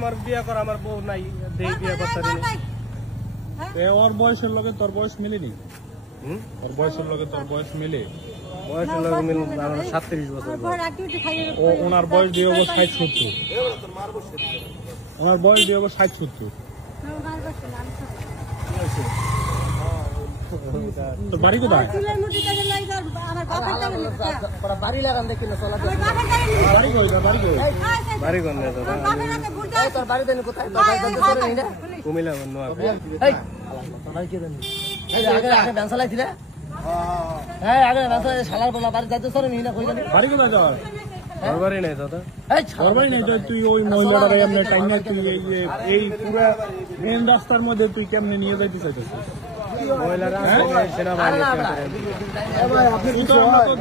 আমার বিয়ে করা আমার বউ নাই, দেই বিয়ে করতে দিই। ওর বয়সের লগে তোর বয়স মিলেনি? ওর বয়সের লগে তোর বয়স মিলে? বয়সের লগে মিল 37 বছর। ও ওনার বয়স দিয়ে হবে 60-70। ওনার বয়স দিয়ে হবে 60-70। তোর বাড়ি কোথায়? বাড়ি লাগান দেখি না চলা বাড়ি কই? বাড়ি কই? বাড়ি কোন না দাদা? তোর বাড়ি দেন কোথায়? তোর বাড়ি দেন তোর না কুমিল্লা নোয়া। এই বাড়ি কে দেন? এই আগে আগে ডান্স লাইছিলা? হ্যাঁ আগে ডান্স শালার বলা বাড়ি যাইতে সরে নি না কই জানি। বাড়ি কোথায় যাও? তোর বাড়ি নাই দাদা? এই তোর বাড়ি নাই, তুই ওই মহিলাটারে এমনি টাইনা তুই এই পুরো মেন রাস্তার মধ্যে তুই কেমনে নিয়ে যাইতে চাইতেছিস?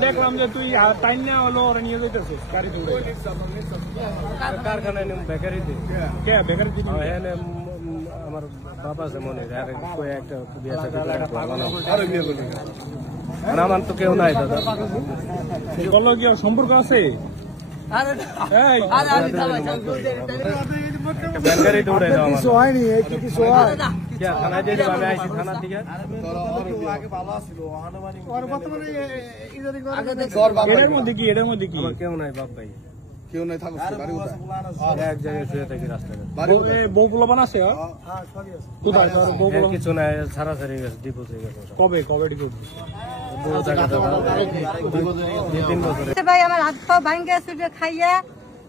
দেখলাম যে তুই টাইনা হলো ওরা নিয়ে যাইতেছিস গাড়ি দৌড়ে কারখানায় বেকারিতে। কে বেকারি দিবি? আমার বাবা আছে মনে একটা বিয়ে আমার তো কেউ নাই দাদা। বললো কি সম্পর্ক আছে? বেকারি দৌড়ে দাও আমার হয়নি কিছু হয় থানায় দিয়ে দেবো, আমি আইসি থানা থেকে। এটার মধ্যে কি আমার কেউ নাই বাপ ভাই, কেউ নাই থাকো এক জায়গায় শুয়ে থাকি রাস্তায়। বউ পোলাপান আছে? কোথায় কিছু নাই, ছাড়াছাড়ি গেছে, ডিপোজ হয়ে গেছে। কবে কবে ডিপোজ? 2-3 বছর। ভাই আমার হাত পা ভাঙ্গে চুটে খাইয়া,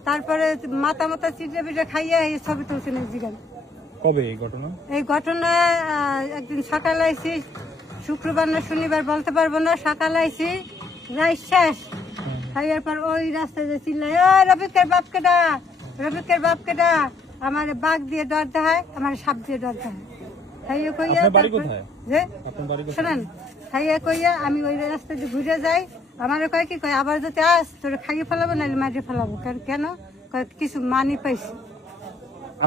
তারপরে মাথা মাথা চিটে পিটে খাইয়া এই ছবি তুলছেন জিগান। কবে এই ঘটনা? এই ঘটনা একদিন সকালে আইসি, শুক্রবার না শনিবার বলতে পারবো না, সকালে আইসি রাত শেষ খাইয়ার পর ওই রাস্তায় যে চিল্লাই, ও রফিকের বাপ কেডা, রফিকের বাপ কেডা, আমার বাঘ দিয়ে ডর দেখায়, আমার সাপ দিয়ে ডর দেখায়। খাইয়া কইয়া যে শোনেন, খাইয়া কইয়া আমি ওই রাস্তা দিয়ে ঘুরে যাই, আমার কয় কি কয় আবার যদি আস তোর খাইয়ে ফেলাবো নাহলে মারিয়ে ফেলাবো। কেন কয় কিছু মানি পাইছি।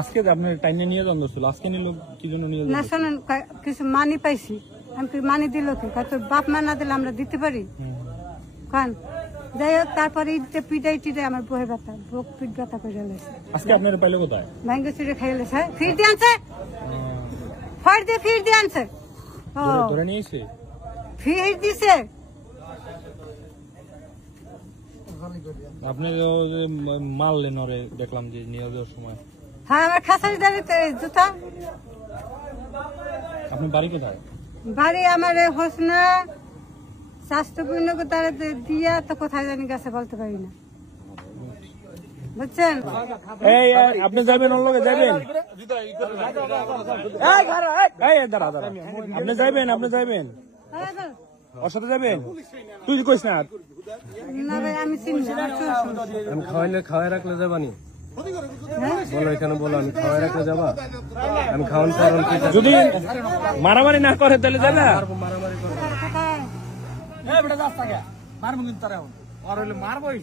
আজকে আপনার টাইনে নিয়ে যান ছিল, আজকে নিল কি জন্য নিয়ে না? শোনেন কিছু মানি পাইছি। আমি কি মানি দিল কি? তোর বাপ মা না দিলে আমরা দিতে পারি? কারণ যাই হোক, তারপরে ঈদে পিটাই টিটে আমার বহে ব্যথা, বুক পিঠ ব্যথা করে লেছে। আজকে আপনার পাইলে কোথায়? ভাঙ্গে চুরে খাইয়ে লেছে, ফির দিয়ে আনছে, ফর দিয়ে ফির দিয়ে আনছে, ধরে নিয়েছে, ফির দিছে। আপনি মারলেন ওরে, দেখলাম যে নিয়ে যাওয়ার সময়। হ্যাঁ আমার খাসারি দাঁড়িয়ে জুতা। আপনার বাড়ি কোথায়? বাড়ি আমার হোসনা স্বাস্থ্যপূর্ণ দিয়া তো কোথায় জানি গেছে বলতে পারি না, বুঝছেন? এই আপনি যাবেন ওর লগে যাবেন? দাঁড়া দাঁড়া, আপনি যাবেন? আপনি যাবেন ওর সাথে যাবেন? তুই কইস না। না ভাই আমি চিনি না। আমি খাওয়াই রাখলে যাবানি বলো, এখানে বলো আমি খাওয়াই রাখলে যাবা? আমি খাওয়ান পারন যদি মারামারি না করে তাহলে যাবে? মারামারি করে